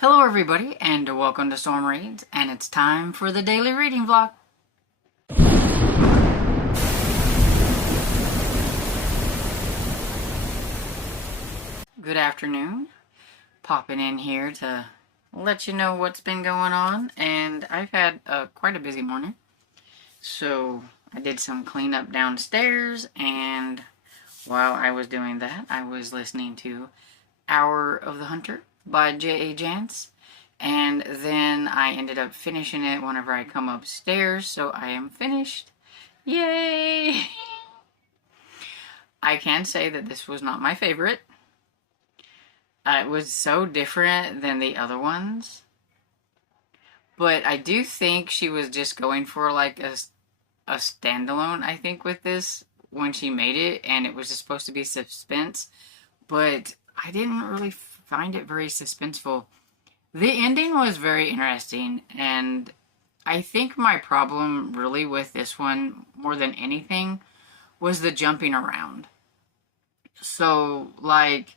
Hello everybody and welcome to Storm Reads, and it's time for the daily reading vlog. Good afternoon. Popping in here to let you know what's been going on, and I've had quite a busy morning. So I did some cleanup downstairs, and while I was doing that, I was listening to Hour of the Hunter by J.A. Jance. And then I ended up finishing it whenever I come upstairs, so I am finished. Yay! I can say that this was not my favorite. It was so different than the other ones. But I do think she was just going for like a standalone, I think, with this when she made it, and it was just supposed to be suspense. But I didn't really find it very suspenseful. The ending was very interesting, and I think my problem really with this one, more than anything, was the jumping around. So, like,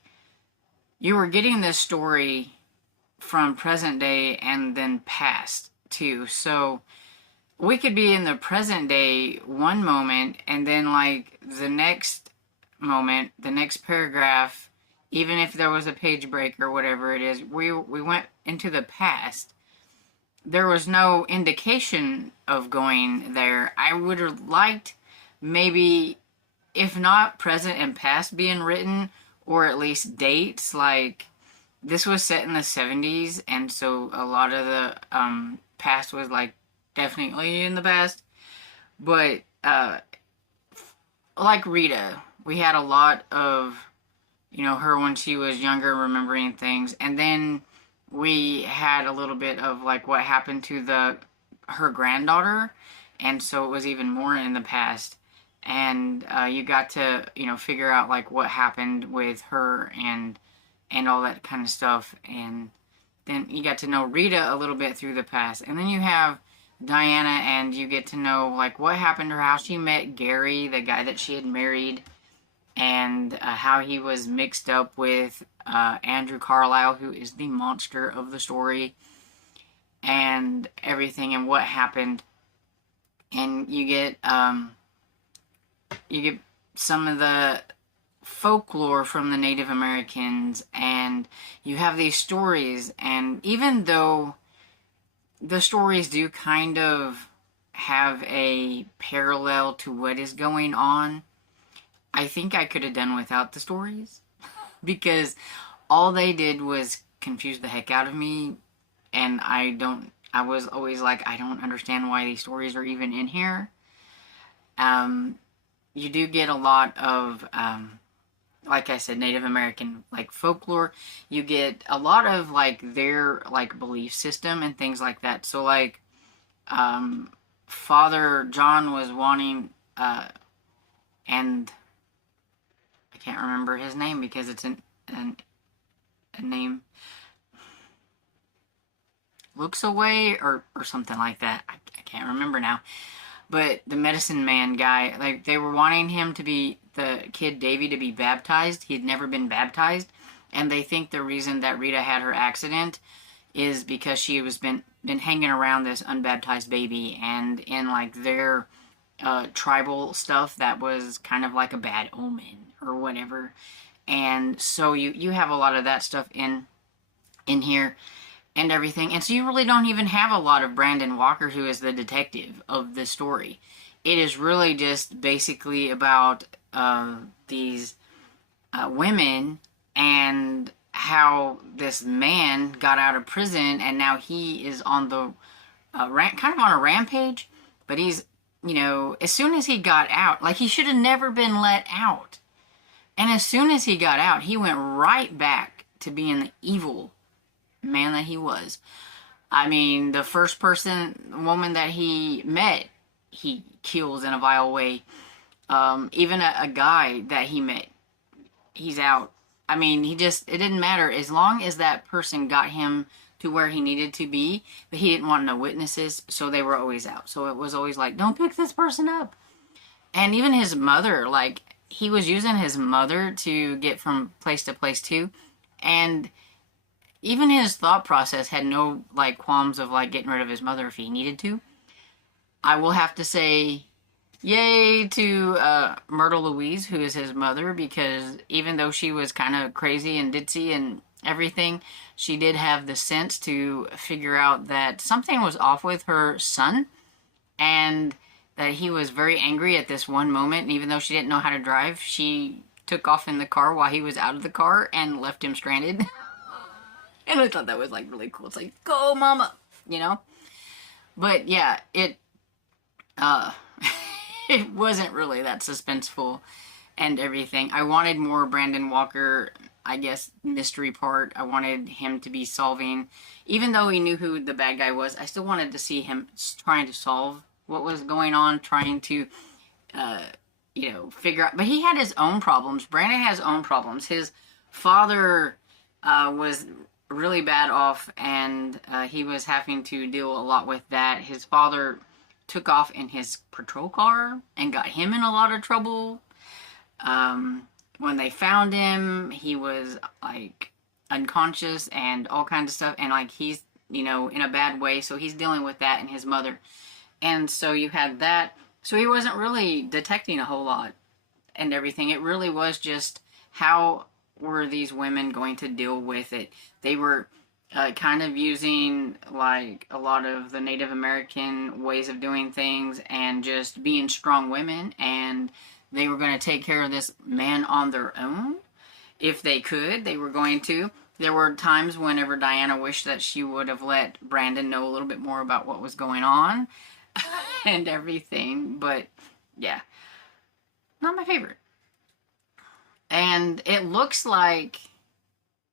you were getting this story from present day and then past, too. So, we could be in the present day one moment, and then, like, the next moment, the next paragraph, even if there was a page break or whatever it is, we went into the past. There was no indication of going there. I would have liked maybe, if not present and past being written, or at least dates. Like, this was set in the 70s, and so a lot of the past was, like, definitely in the past. But, like Rita, we had a lot of, her when she was younger, remembering things. And then we had a little bit of, like, what happened to her granddaughter. And so it was even more in the past. And you got to, figure out, like, what happened with her and all that kind of stuff. And then you got to know Rita a little bit through the past. And then you have Diana, and you get to know, like, what happened to her, how she met Gary, the guy that she had married, and how he was mixed up with Andrew Carlisle, who is the monster of the story, and everything, and what happened. And you get some of the folklore from the Native Americans, and you have these stories. And even though the stories do kind of have a parallel to what is going on, I think I could have done without the stories, because all they did was confuse the heck out of me, and I was always like, I don't understand why these stories are even in here. You do get a lot of, like I said, Native American, like, folklore. You get a lot of, like, their, like, belief system and things like that. So, like, Father John was wanting, and I can't remember his name because it's a name. Looks away or something like that. I can't remember now. But the medicine man guy, like, they were wanting him to be, the kid Davy, to be baptized. He'd never been baptized. And they think the reason that Rita had her accident is because she was been hanging around this unbaptized baby. And in, like, their tribal stuff, that was kind of like a bad omen or whatever. And so you have a lot of that stuff in here and everything. And so you really don't even have a lot of Brandon Walker, who is the detective of the story. It is really just basically about these women, and how this man got out of prison, and now he is on the kind of on a rampage. But he's, as soon as he got out, like, he should have never been let out. And as soon as he got out, he went right back to being the evil man that he was. I mean, the first woman that he met, he kills in a vile way. Even a guy that he met, he's out. I mean, it didn't matter. As long as that person got him to where he needed to be, but he didn't want no witnesses, so they were always out. So it was always like, don't pick this person up. And even his mother, like, he was using his mother to get from place to place too. And even his thought process had no like qualms of like getting rid of his mother if he needed to. I will have to say yay to Myrtle Louise, who is his mother, because even though she was kind of crazy and ditzy and everything, she did have the sense to figure out that something was off with her son, and that he was very angry at this one moment. And even though she didn't know how to drive, she took off in the car while he was out of the car and left him stranded. And I thought that was like really cool. It's like, go mama, you know? But yeah, uh, it wasn't really that suspenseful and everything. I wanted more Brandon Walker, I guess, mystery part. I wanted him to be solving, even though he knew who the bad guy was, I still wanted to see him trying to solve what was going on, trying to, figure out. But he had his own problems. Brandon has his own problems. His father was really bad off, and he was having to deal a lot with that. His father took off in his patrol car and got him in a lot of trouble. When they found him, he was like unconscious and all kinds of stuff, and like he's in a bad way, so he's dealing with that and his mother. And so you had that. So he wasn't really detecting a whole lot and everything. It really was just how were these women going to deal with it. They were kind of using like a lot of the Native American ways of doing things and just being strong women, and they were going to take care of this man on their own. If they could, they were going to. There were times whenever Diana wished that she would have let Brandon know a little bit more about what was going on and everything, but yeah, not my favorite. And it looks like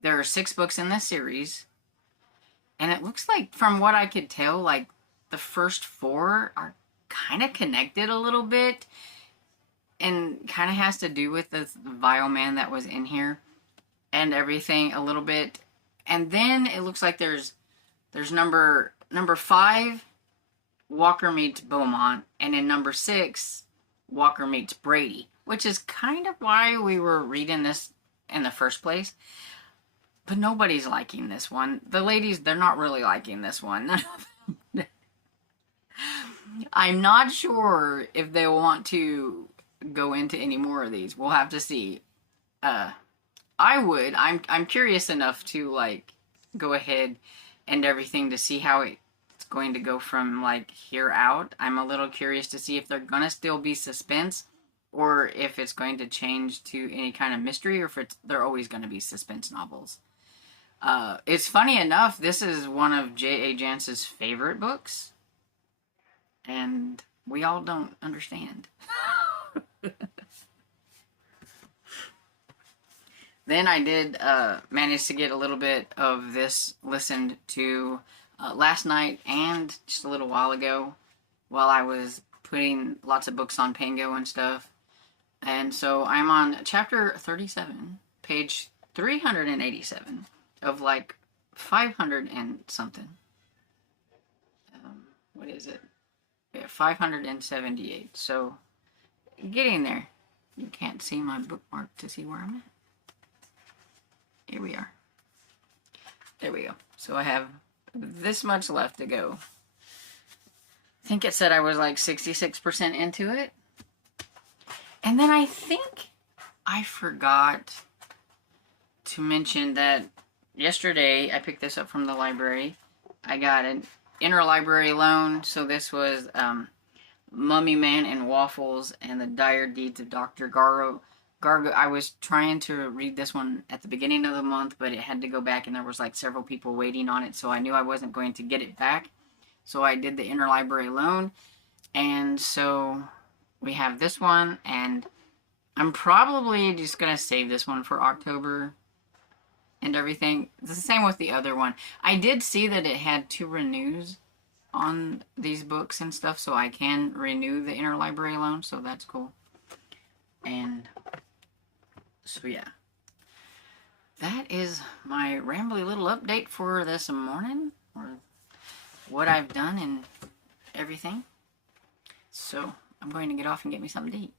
there are 6 books in this series, and it looks like, from what I could tell, like the first 4 are kind of connected a little bit, and kind of has to do with the vile man that was in here and everything a little bit. And then it looks like there's number 5, Walker meets Beaumont, and in number 6, Walker meets Brady, which is kind of why we were reading this in the first place. But nobody's liking this one. The ladies, they're not really liking this one. I'm not sure if they want to go into any more of these. We'll have to see. I'm curious enough to like go ahead and everything to see how it's going to go from like here out. I'm a little curious to see if they're gonna still be suspense, or if it's going to change to any kind of mystery, or if they're always going to be suspense novels. It's funny enough, this is one of J.A. Jance's favorite books, and we all don't understand. Then I did manage to get a little bit of this listened to last night and just a little while ago while I was putting lots of books on Pango and stuff. And so I'm on chapter 37, page 387 of like 500 and something. What is it? Yeah, 578. So getting there. You can't see my bookmark to see where I'm at. Here we are. There we go. So I have this much left to go. I think it said I was like 66% into it. And then I think I forgot to mention that yesterday I picked this up from the library. I got an interlibrary loan. So this was Mummy Man and Waffles and the Dire Deeds of Dr. Gargo. I was trying to read this one at the beginning of the month, but it had to go back, and there was like several people waiting on it, so I knew I wasn't going to get it back. So I did the interlibrary loan, and so we have this one, and I'm probably just going to save this one for October and everything. It's the same with the other one. I did see that it had 2 renews on these books and stuff, so I can renew the interlibrary loan, so that's cool. And so yeah, that is my rambly little update for this morning, or what I've done and everything. So I'm going to get off and get me something to eat.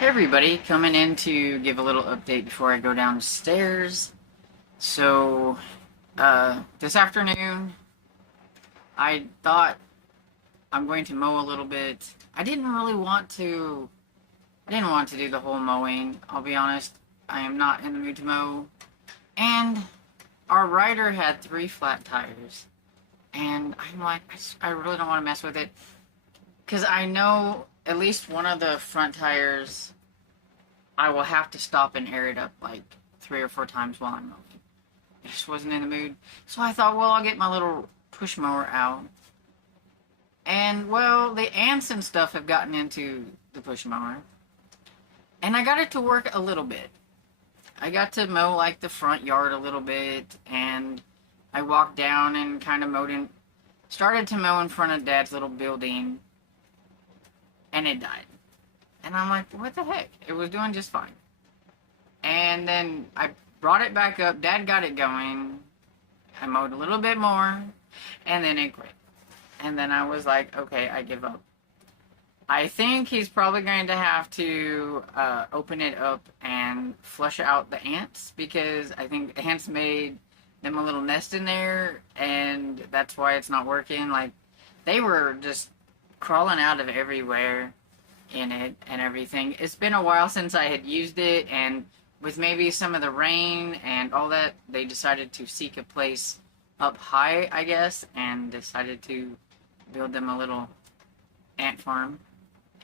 Hey everybody, coming in to give a little update before I go downstairs. So This afternoon, I thought I'm going to mow a little bit. I didn't really want to. I didn't want to do the whole mowing. I'll be honest. I am not in the mood to mow. And our rider had 3 flat tires. And I'm like, I really don't want to mess with it. Because I know at least one of the front tires, I will have to stop and air it up like 3 or 4 times while I'm mowing. I just wasn't in the mood. So I thought, well, I'll get my little push mower out. And, well, the ants and stuff have gotten into the push mower. And I got it to work a little bit. I got to mow like the front yard a little bit, and I walked down and kind of mowed in, started to mow in front of Dad's little building, and it died. And I'm like, what the heck? It was doing just fine. And then I brought it back up. Dad got it going. I mowed a little bit more, and then it quit. And then I was like, okay, I give up. I think he's probably going to have to open it up and flush out the ants, because I think the ants made them a little nest in there, and that's why it's not working. Like, they were just crawling out of everywhere in it and everything. It's been a while since I had used it, and with maybe some of the rain and all that, they decided to seek a place up high, I guess, and decided to build them a little ant farm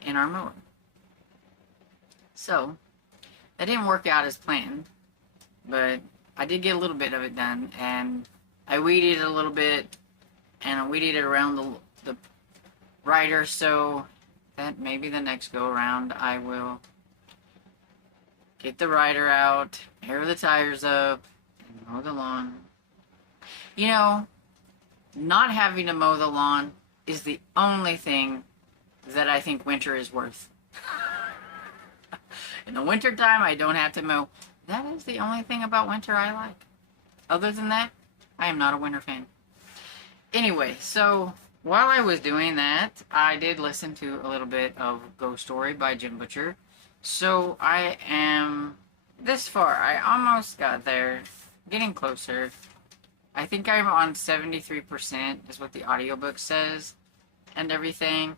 in our mower. So, that didn't work out as planned, but I did get a little bit of it done, and I weeded a little bit, and I weeded it around the rider, so that maybe the next go around I will get the rider out, air the tires up, and mow the lawn. You know, not having to mow the lawn is the only thing that I think winter is worth. In the winter time, I don't have to mow. That is the only thing about winter I like. Other than that, I am not a winter fan. Anyway, so while I was doing that, I did listen to a little bit of Ghost Story by Jim Butcher. So I am this far. I almost got there. Getting closer. I think I'm on 73% is what the audiobook says and everything.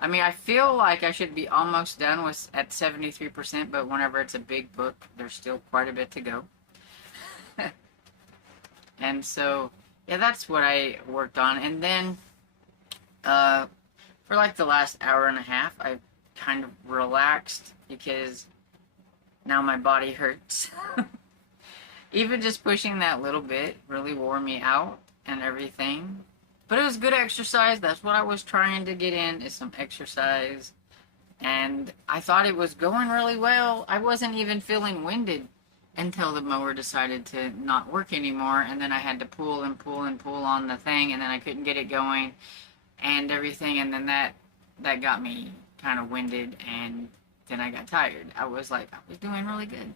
I mean, I feel like I should be almost done with at 73%, but whenever it's a big book, there's still quite a bit to go. And so, yeah, that's what I worked on. And then, for like the last hour and a half, I kind of relaxed because now my body hurts. Even just pushing that little bit really wore me out and everything. But it was good exercise. That's what I was trying to get in, is some exercise. And I thought it was going really well. I wasn't even feeling winded until the mower decided to not work anymore. And then I had to pull and pull and pull on the thing, and then I couldn't get it going and everything. And then that got me kind of winded, and then I got tired. I was like, I was doing really good.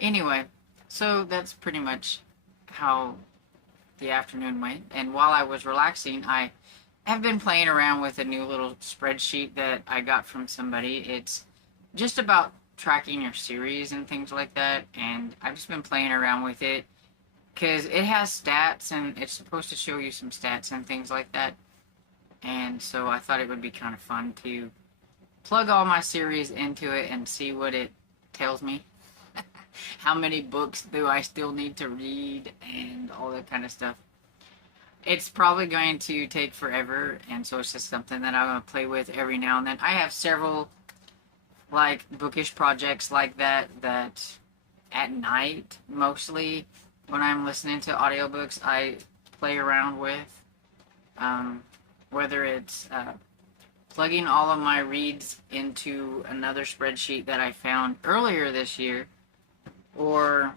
Anyway, so that's pretty much how the afternoon went. And while I was relaxing, I have been playing around with a new little spreadsheet that I got from somebody. It's just about tracking your series and things like that, and I've just been playing around with it because it has stats, and it's supposed to show you some stats and things like that. And so I thought it would be kind of fun to plug all my series into it and see what it tells me. How many books do I still need to read and all that kind of stuff. It's probably going to take forever, and so it's just something that I'm going to play with every now and then. I have several like bookish projects like that at night, mostly when I'm listening to audiobooks, I play around with. Whether it's plugging all of my reads into another spreadsheet that I found earlier this year, or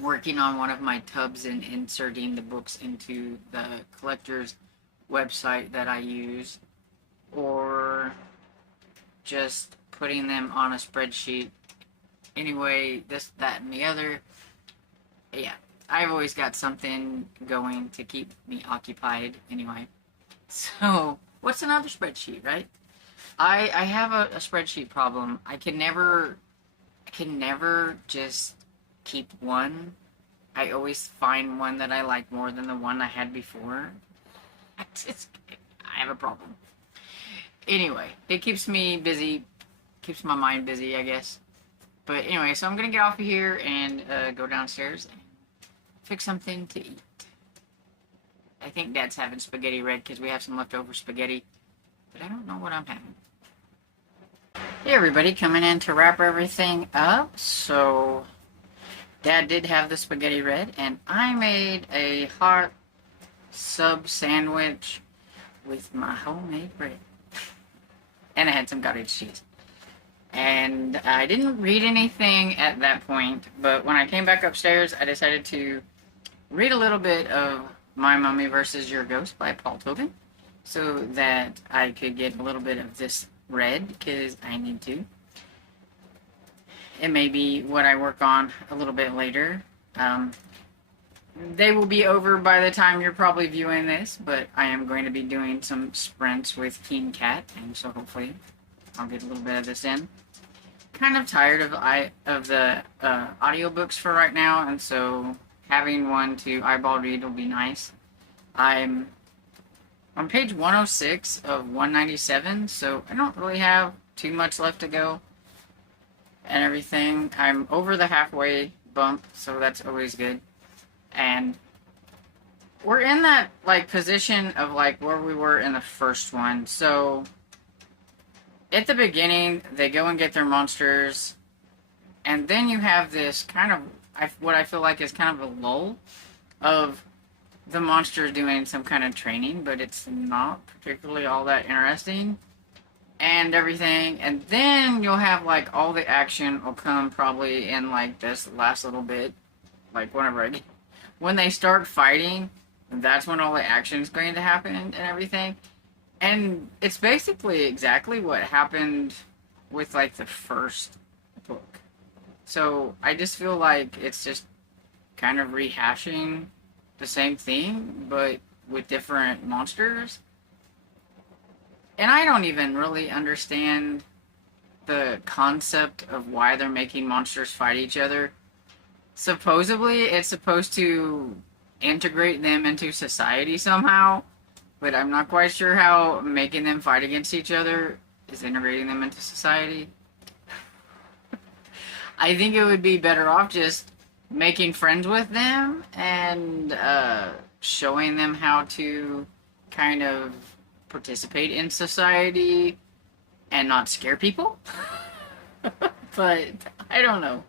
working on one of my tubs and inserting the books into the collector's website that I use, or just putting them on a spreadsheet. Anyway, this, that, and the other. Yeah, I've always got something going to keep me occupied anyway. So, what's another spreadsheet, right? I have a spreadsheet problem. I can never just keep one. I always find one that I like more than the one I had before. I have a problem. Anyway, it keeps me busy, keeps my mind busy, I guess. But anyway, so I'm gonna get off of here and go downstairs and fix something to eat. I think Dad's having spaghetti red because we have some leftover spaghetti, but I don't know what I'm having. Hey everybody, coming in to wrap everything up. So Dad did have the spaghetti red, and I made a hot sub sandwich with my homemade bread. And I had some cottage cheese. And I didn't read anything at that point, but when I came back upstairs, I decided to read a little bit of My Mummy vs. Your Ghost by Paul Tobin, so that I could get a little bit of this read, because I need to. It may be what I work on a little bit later. They will be over by the time you're probably viewing this, but I am going to be doing some sprints with Keen Cat, and so hopefully I'll get a little bit of this in. Kind of tired of the audiobooks for right now, and so having one to eyeball read will be nice. I'm on page 106 of 197, so I don't really have too much left to go and everything. I'm over the halfway bump, so that's always good. And we're in that, like, position of, like, where we were in the first one. So, at the beginning, they go and get their monsters, and then you have this kind of, what I feel like is kind of a lull of the monster doing some kind of training, but it's not particularly all that interesting, and everything. And then you'll have, like, all the action will come probably in, like, this last little bit, like, when they start fighting, that's when all the action is going to happen and everything. And it's basically exactly what happened with, like, the first book. So I just feel like it's just kind of rehashing the same thing, but with different monsters. And I don't even really understand the concept of why they're making monsters fight each other. Supposedly, it's supposed to integrate them into society somehow, but I'm not quite sure how making them fight against each other is integrating them into society. I think it would be better off just making friends with them and showing them how to kind of participate in society and not scare people. But I don't know.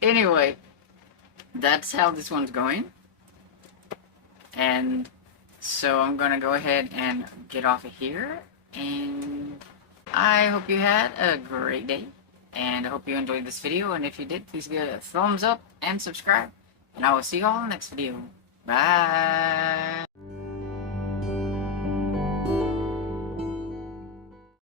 Anyway, that's how this one's going. And so I'm going to go ahead and get off of here. And I hope you had a great day. And I hope you enjoyed this video. And if you did, please give it a thumbs up and subscribe. And I will see you all in the next video. Bye.